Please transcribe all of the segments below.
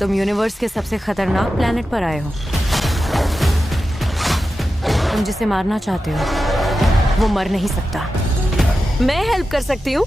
तुम यूनिवर्स के सबसे खतरनाक प्लेनेट पर आए हो। तुम जिसे मारना चाहते हो वो मर नहीं सकता। मैं हेल्प कर सकती हूँ।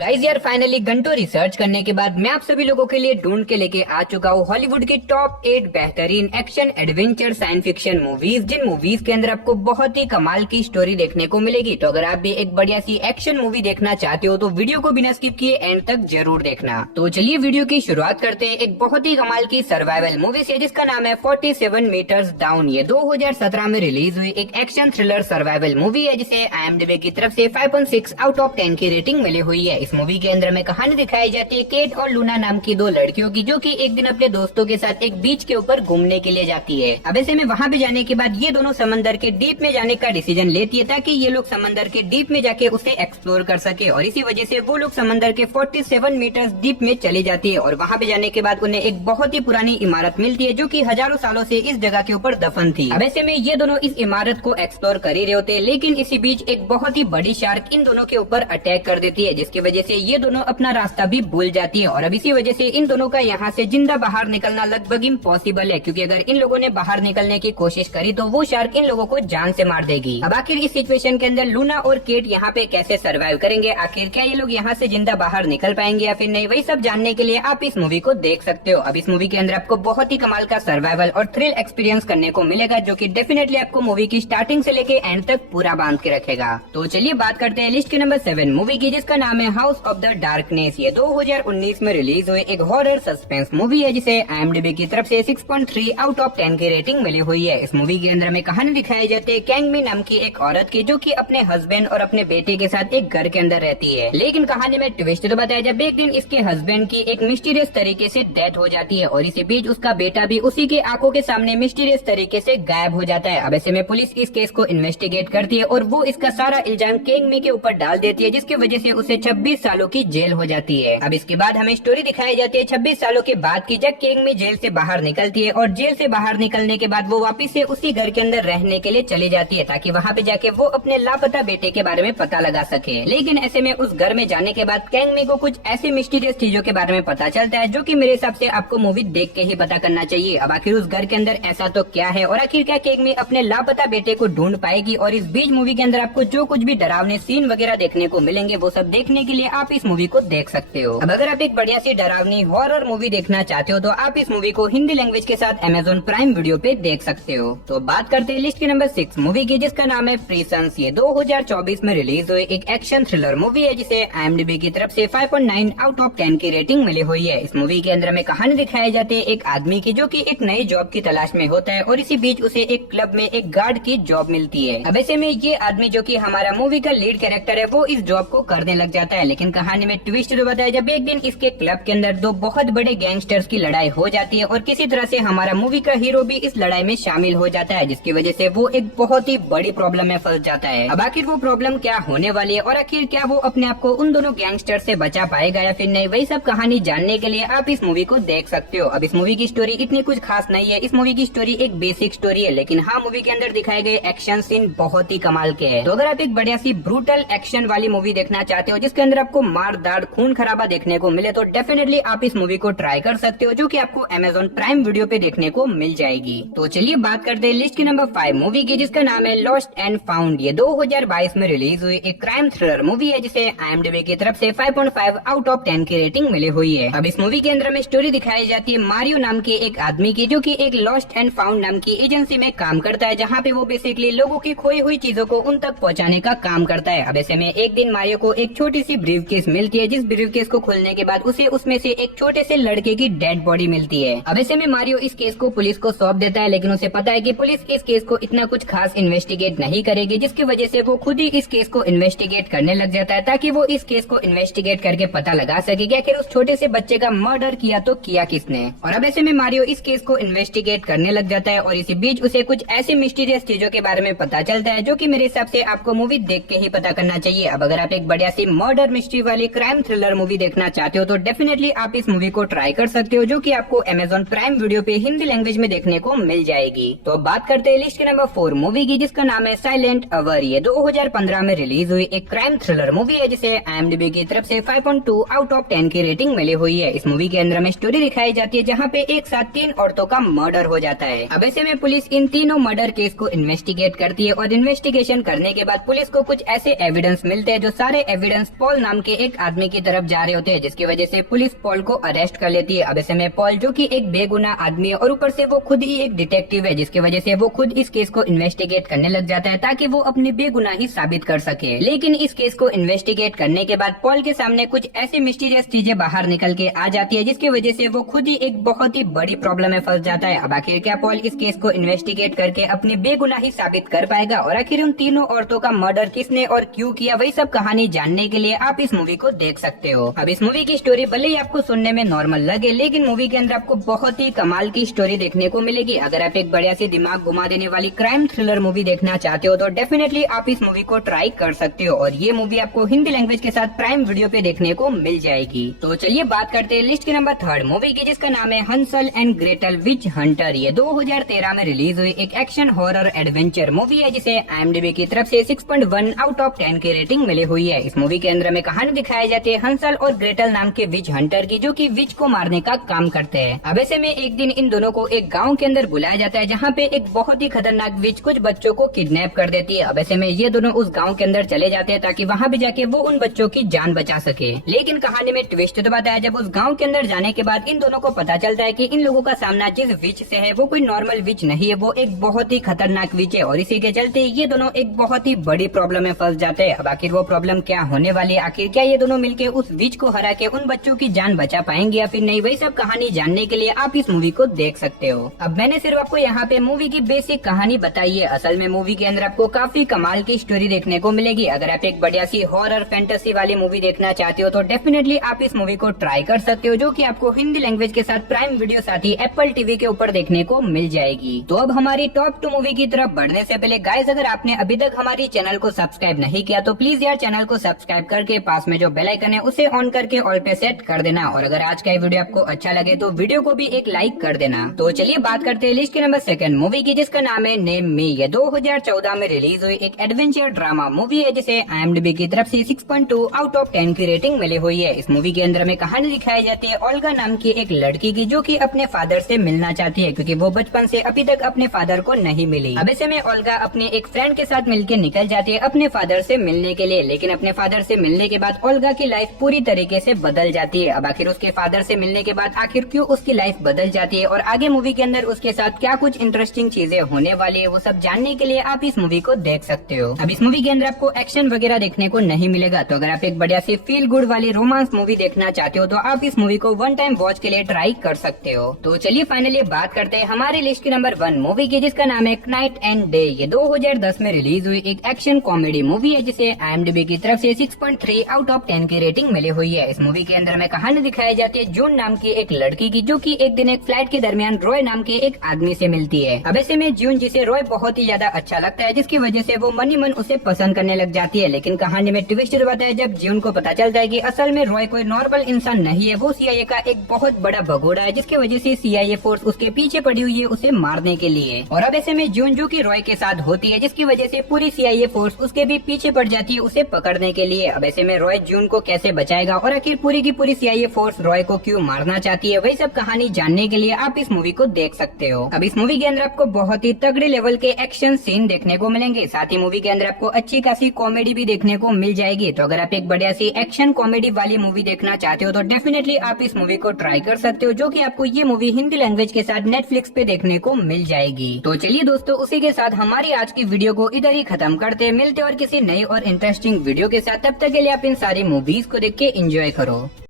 गाइस यार फाइनली घंटों रिसर्च करने के बाद मैं आप सभी लोगों के लिए ढूंढ के लेके आ चुका हूँ हॉलीवुड की टॉप 8 बेहतरीन action adventure science fiction movies, जिन मूवीज के अंदर आपको बहुत ही कमाल की स्टोरी देखने को मिलेगी। तो अगर आप भी एक बढ़िया सी एक्शन मूवी देखना चाहते हो तो वीडियो को बिना स्किप किए एंड तक जरूर देखना। तो चलिए वीडियो की शुरुआत करते हैं एक बहुत ही कमाल की सर्वाइवल मूवी से, जिसका नाम है 47 मीटर्स डाउन। ये 2017 में रिलीज हुई एक एक्शन थ्रिलर सर्वाइवल मूवी है, जिसे IMDb की तरफ से 5.6 आउट ऑफ 10 की रेटिंग मिली हुई है। इस मूवी के अंदर में कहानी दिखाई जाती है केट और लूना नाम की दो लड़कियों की, जो कि एक दिन अपने दोस्तों के साथ एक बीच के ऊपर घूमने के लिए जाती है। अब ऐसे में वहाँ पे जाने के बाद ये दोनों समंदर के डीप में जाने का डिसीजन लेती है, ताकि ये लोग समंदर के डीप में जाके उसे एक्सप्लोर कर सके। और इसी वजह से वो लोग समंदर के 47 मीटर्स डीप में चली जाती है। और वहाँ पे जाने के बाद उन्हें एक बहुत ही पुरानी इमारत मिलती है, जो कि हजारों सालों से इस जगह के ऊपर दफन थी। अब ऐसे में ये दोनों इस इमारत को एक्सप्लोर कर ही रहे होते हैं, लेकिन इसी बीच एक बहुत ही बड़ी शार्क इन दोनों के ऊपर अटैक कर देती है, जिसकी वजह से ये दोनों अपना रास्ता भी भूल जाती है। और अब इसी वजह से इन दोनों का यहाँ से जिंदा बाहर निकलना लगभग इम्पॉसिबल है, क्योंकि अगर इन लोगों ने बाहर निकलने की कोशिश करी तो वो शार्क इन लोगों को जान से मार देगी। अब आखिर इस सिचुएशन के अंदर लूना और केट यहाँ पे कैसे सर्वाइव करेंगे, आखिर क्या ये लोग यहाँ से जिंदा बाहर निकल पाएंगे या फिर नहीं, वही सब जानने के लिए आप इस मूवी को देख सकते हो। अब इस मूवी के अंदर आपको बहुत ही कमाल का सर्वाइवल और थ्रिल एक्सपीरियंस करने को मिलेगा, जो कि डेफिनेटली आपको मूवी की स्टार्टिंग से लेके एंड तक पूरा बांध के रखेगा। तो चलिए बात करते हैं लिस्ट के नंबर 7 मूवी की, जिसका नाम है हाउस ऑफ द डार्कनेस। ये 2019 में रिलीज हुई एक हॉरर सस्पेंस मूवी है, जिसे IMDb की तरफ से 6.3 आउट ऑफ 10 की रेटिंग मिली हुई है। इस मूवी के अंदर में कहानी दिखाई जाती है कैंगमी नाम की एक औरत की, जो कि अपने हस्बैंड और अपने बेटे के साथ एक घर के अंदर रहती है। लेकिन कहानी में ट्विस्ट तो बताया जब एक दिन इसके हस्बैंड की एक मिस्टीरियस तरीके से डेथ हो जाती है, और इसी बीच उसका बेटा भी उसी के आंखों के सामने मिस्टीरियस तरीके से गायब हो जाता है। अब ऐसे में पुलिस इस केस को इन्वेस्टिगेट करती है और वो इसका सारा इल्जाम कैंगमी के ऊपर डाल देती है, जिसकी वजह से उसे 26 सालों की जेल हो जाती है। अब इसके बाद हमें स्टोरी दिखाई जाती है 26 सालों के बाद की, जब कैंगमी जेल से बाहर निकलती है। और जेल से बाहर निकलने के बाद वो वापस से उसी घर के अंदर रहने के लिए चली जाती है, ताकि वहाँ पे जाके वो अपने लापता बेटे के बारे में पता लगा सके। लेकिन ऐसे में उस घर में जाने के बाद कैंगमी को कुछ ऐसी मिस्टीरियस चीजों के बारे में पता चलता है, जो कि मेरे हिसाब से आपको मूवी देख के ही पता करना चाहिए। अब आखिर उस घर के अंदर ऐसा तो क्या है, और आखिर क्या कैंगमी अपने लापता बेटे को ढूंढ पाएगी। और इस बीच मूवी के अंदर आपको जो कुछ भी डरावने सीन वगैरह देखने को मिलेंगे, वो सब देखने के लिए आप इस मूवी को देख सकते हो। अब अगर आप एक बढ़िया सी डरावनी हॉरर मूवी देखना चाहते हो तो आप इस मूवी को हिंदी लैंग्वेज के साथ Amazon प्राइम वीडियो पे देख सकते हो। तो बात करते हैं लिस्ट के नंबर 6 मूवी की, जिसका नाम है प्रिजन्स। ये 2024 में रिलीज हुई एक एक्शन थ्रिलर मूवी है, जिसे IMDb की तरफ से 5.9 आउट ऑफ 10 की रेटिंग मिली हुई है। इस मूवी के अंदर में कहानी दिखाई जाती है एक आदमी की, जो कि एक नई जॉब की तलाश में होता है, और इसी बीच उसे एक क्लब में एक गार्ड की जॉब मिलती है। अब ऐसे में ये आदमी, जो कि हमारा मूवी का लीड कैरेक्टर है, वो इस जॉब को करने लग जाता है। लेकिन कहानी में ट्विस्ट तो बताया जब एक दिन इसके क्लब के अंदर दो बहुत बड़े गैंगस्टर्स की लड़ाई हो जाती है, और किसी तरह से हमारा मूवी का हीरो भी इस लड़ाई में शामिल हो जाता है, जिसकी वजह से वो एक बहुत ही बड़ी प्रॉब्लम में फंस जाता है। अब आखिर वो प्रॉब्लम क्या होने वाली है, और आखिर क्या वो अपने आप को उन दोनों गैंगस्टर से बचा पाएगा या फिर नहीं, वही सब कहानी जानने के लिए आप इस मूवी को देख सकते हो। अब इस मूवी की स्टोरी इतनी कुछ खास नहीं है, इस मूवी की स्टोरी एक बेसिक स्टोरी है, लेकिन हाँ मूवी के अंदर दिखाए गए एक्शन सीन बहुत ही कमाल के हैं। तो अगर आप एक बढ़िया सी ब्रूटल एक्शन वाली मूवी देखना चाहते हो, जिसके अंदर आपको मार दाड़ खून खराबा देखने को मिले, तो डेफिनेटली आप इस मूवी को ट्राई कर सकते हो, जो कि आपको Amazon प्राइम वीडियो पे देखने को मिल जाएगी। तो चलिए बात करते हैं लिस्ट के नंबर 5 मूवी की, जिसका नाम है लॉस्ट एंड फाउंड। ये 2022 में रिलीज हुई एक क्राइम थ्रिलर मूवी है, जिसे IMDb की तरफ से 5.5 आउट ऑफ 10 की रेटिंग मिली हुई है। अब इस मूवी के अंदर में स्टोरी दिखाई जाती है मारियो नाम के एक आदमी की, जो कि एक लॉस्ट एंड फाउंड नाम की एजेंसी में काम करता है, जहाँ पे वो बेसिकली लोगों की खोई हुई चीजों को उन तक पहुँचाने का काम करता है। अब ऐसे में एक दिन मारियो को एक छोटी सी ब्रीफकेस मिलती है, जिस ब्रीफकेस को खोलने के बाद उसे उसमें से एक छोटे से लड़के की डेड बॉडी मिलती है। अब ऐसे में मारियो इस केस को पुलिस को सौंप देता है, लेकिन उसे पता है कि पुलिस इस केस को इतना कुछ खास इन्वेस्टिगेट नहीं करेगी, जिसकी वजह से वो खुद ही इस केस को इन्वेस्टिगेट करने लग जाता है, ताकि वो इस केस को इन्वेस्टिगेट करके पता लगा सके कि आखिर उस छोटे से बच्चे का मर्डर किया तो किया किसने। और अब ऐसे में मारियो इस केस को इन्वेस्टिगेट करने लग जाता है, और इसी बीच उसे कुछ ऐसी मिस्टीरियस चीजों के बारे में पता चलता है, जो कि मेरे हिसाब से आपको मूवी देख के ही पता करना चाहिए। अब अगर आप एक बढ़िया सी मर्डर मिस्ट्री वाली क्राइम थ्रिलर मूवी देखना चाहते हो तो डेफिनेटली आप इस मूवी को ट्राई कर सकते हो, जो कि आपको अमेजॉन प्राइम वीडियो पे हिंदी लैंग्वेज में देखने को मिल जाएगी। तो अब बात करते हैं लिस्ट के नंबर 4 मूवी की, जिसका नाम है साइलेंट अवर। ये 2015 में रिलीज हुई एक क्राइम थ्रिलर मूवी है, जिसे IMDb की तरफ से 5.2 आउट ऑफ 10 की रेटिंग मिली हुई है। इस मूवी के अंदर में स्टोरी दिखाई जाती है जहाँ पे एक साथ 3 औरतों का मर्डर हो जाता है। अब ऐसे में पुलिस इन तीनों मर्डर केस को इन्वेस्टिगेट करती है और इन्वेस्टिगेशन करने के बाद पुलिस को कुछ ऐसे एविडेंस मिलते हैं, जो सारे एविडेंस पॉल नाम के एक आदमी की तरफ जा रहे होते हैं, जिसकी वजह से पुलिस पॉल को अरेस्ट कर लेती है। अब ऐसे में पॉल, जो कि एक बेगुनाह आदमी है और ऊपर से वो खुद ही एक डिटेक्टिव है, जिसकी वजह से वो खुद इस केस को इन्वेस्टिगेट करने लग जाता है ताकि वो अपनी बेगुनाही साबित कर सके। लेकिन इस केस को इन्वेस्टिगेट करने के बाद पॉल के सामने कुछ ऐसी मिस्टीरियस चीजें बाहर निकल के आ जाती है, जिसकी वजह से वो खुद ही एक बहुत ही बड़ी प्रॉब्लम में फंस जाता है। अब आखिर क्या पॉल इस केस को इन्वेस्टिगेट करके अपनी बेगुनाही साबित कर पाएगा, और आखिर उन तीनों औरतों का मर्डर किसने और क्यों किया, वही सब कहानी जानने के लिए आप इस मूवी को देख सकते हो। अब इस मूवी की स्टोरी भले ही आपको सुनने में नॉर्मल लगे, लेकिन मूवी के अंदर आपको बहुत ही कमाल की स्टोरी देखने को मिलेगी। अगर आप एक बढ़िया सी दिमाग घुमा देने वाली क्राइम थ्रिलर मूवी देखना चाहते हो तो डेफिनेटली आप इस मूवी को ट्राई कर सकते हो, और ये मूवी आपको हिंदी लैंग्वेज के साथ प्राइम वीडियो पे देखने को मिल जाएगी। तो चलिए बात करते हैं लिस्ट के नंबर 3 मूवी की, जिसका नाम है Hansal and Gretel which Hunter. ये 2013 में रिलीज हुई एक एक्शन हॉरर एडवेंचर मूवी है, जिसे IMDb की तरफ से 6.1 आउट ऑफ 10 की रेटिंग मिली हुई है। इस मूवी के अंदर में कहानी दिखाई जाती है हंसल और ग्रेटल नाम के विच हंटर की, जो कि विच को मारने का काम करते हैं। अब ऐसे में एक दिन इन दोनों को एक गांव के अंदर बुलाया जाता है, जहां पे एक बहुत ही खतरनाक विच कुछ बच्चों को किडनैप कर देती है। अब ऐसे में ये दोनों उस गांव के अंदर चले जाते हैं ताकि वहां भी जाके वो उन बच्चों की जान बचा सके। लेकिन कहानी में ट्विस्ट तो बताया, जब उस गांव के अंदर जाने के बाद इन दोनों को पता चलता है कि इन लोगों का सामना जिस विच से है वो कोई नॉर्मल विच नहीं है, वो एक बहुत ही खतरनाक विच है, और इसी के चलते ये दोनों एक बहुत ही बड़ी प्रॉब्लम में फंस जाते हैं। अब आखिर वो प्रॉब्लम क्या होने वाली है, आखिर क्या ये दोनों मिलके उस विच को हरा के उन बच्चों की जान बचा पाएंगे या फिर नहीं, वही सब कहानी जानने के लिए आप इस मूवी को देख सकते हो। अब मैंने सिर्फ आपको यहाँ पे मूवी की बेसिक कहानी बताई है, असल में मूवी के अंदर आपको काफी कमाल की स्टोरी देखने को मिलेगी। अगर आप एक बढ़िया सी हॉरर फैंटेसी वाली मूवी देखना चाहते हो तो डेफिनेटली आप इस मूवी को ट्राई कर सकते हो, जो कि आपको हिंदी लैंग्वेज के साथ प्राइम वीडियो साथ ही एप्पल टीवी के ऊपर देखने को मिल जाएगी। तो अब हमारी टॉप 2 मूवी की तरफ बढ़ने से पहले गाइस, अगर आपने अभी तक हमारी चैनल को सब्सक्राइब नहीं किया तो प्लीज यार चैनल को सब्सक्राइब करके पास में जो बेल आइकन है उसे ऑन करके ऑल पे सेट कर देना, और अगर आज का ये वीडियो आपको अच्छा लगे तो वीडियो को भी एक लाइक कर देना। तो चलिए बात करते हैं लिस्ट के नंबर 2 मूवी की, जिसका नाम है नेम मी। ये 2014 में रिलीज हुई एक एडवेंचर ड्रामा मूवी है, जिसे IMDb की तरफ से 6.2 आउट ऑफ 10 की रेटिंग मिली हुई है। इस मूवी के अंदर में कहानी दिखाई जाती है ओल्गा नाम की एक लड़की की, जो कि अपने फादर से मिलना चाहती है, क्योंकि वो बचपन से अभी तक अपने फादर को नहीं मिली। अब ऐसे में ओल्गा अपने एक फ्रेंड के साथ मिलकर निकल जाती है अपने फादर से मिलने के लिए, लेकिन अपने फादर से मिलने के बाद ओल्गा की लाइफ पूरी तरीके से बदल जाती है। अब आखिर उसके फादर से मिलने के बाद आखिर क्यों उसकी लाइफ बदल जाती है, और आगे मूवी के अंदर उसके साथ क्या कुछ इंटरेस्टिंग चीजें होने वाली है, वो सब जानने के लिए आप इस मूवी को देख सकते हो। अब इस मूवी के अंदर आपको एक्शन वगैरह देखने को नहीं मिलेगा, तो अगर आप एक बढ़िया सी फील गुड वाली रोमांस मूवी देखना चाहते हो तो आप इस मूवी को 1 टाइम वॉच के लिए ट्राई कर सकते हो। तो चलिए फाइनली बात करते हैं हमारी लिस्ट की नंबर 1 मूवी की, जिसका नाम है नाइट एंड डे। ये 2010 में रिलीज हुई एक एक्शन कॉमेडी मूवी है, जिसे IMDb की तरफ से 6.3 आउट ऑफ 10 की रेटिंग मिली हुई है। इस मूवी के अंदर में कहानी दिखाई जाती है जून नाम की एक लड़की की, जो कि एक दिन एक फ्लाइट के दरमियान रॉय नाम के एक आदमी से मिलती है। अब ऐसे में जून, जिसे रॉय बहुत ही ज्यादा अच्छा लगता है, जिसकी वजह से वो मन ही मन उसे पसंद करने लग जाती है। लेकिन कहानी में ट्विस्ट होता है जब जून को पता चलता है कि असल में रॉय कोई नॉर्मल इंसान नहीं है, वो CIA का एक बहुत बड़ा भगोड़ा है, जिसकी वजह से CIA फोर्स उसके पीछे पड़ी हुई है उसे मारने के लिए। और अब ऐसे में जून, जो कि रॉय के साथ होती है, जिसकी वजह से पूरी CIA फोर्स उसके भी पीछे पड़ जाती है उसे पकड़ने के लिए। अब ऐसे में रॉय जून को कैसे बचाएगा, और आखिर पूरी की पूरी CIA फोर्स रॉय को क्यों मारना चाहती है, वही सब कहानी जानने के लिए आप इस मूवी को देख सकते हो। अब इस मूवी के अंदर आपको बहुत ही तगड़े लेवल के एक्शन सीन देखने को मिलेंगे, साथ ही मूवी के अंदर आपको अच्छी खासी कॉमेडी भी देखने को मिल जाएगी। तो अगर आप एक बढ़िया सी एक्शन कॉमेडी वाली मूवी देखना चाहते हो तो डेफिनेटली आप इस मूवी को ट्राई कर सकते हो, जो कि आपको ये मूवी हिंदी लैंग्वेज के साथ नेटफ्लिक्स पे देखने को मिल जाएगी। तो चलिए दोस्तों, उसी के साथ हमारी आज की वीडियो को इधर ही खत्म करते हैं। मिलते और किसी नई और इंटरेस्टिंग वीडियो के साथ, तब तक के लिए आप इन सारी मूवीज को देख के एंजॉय करो।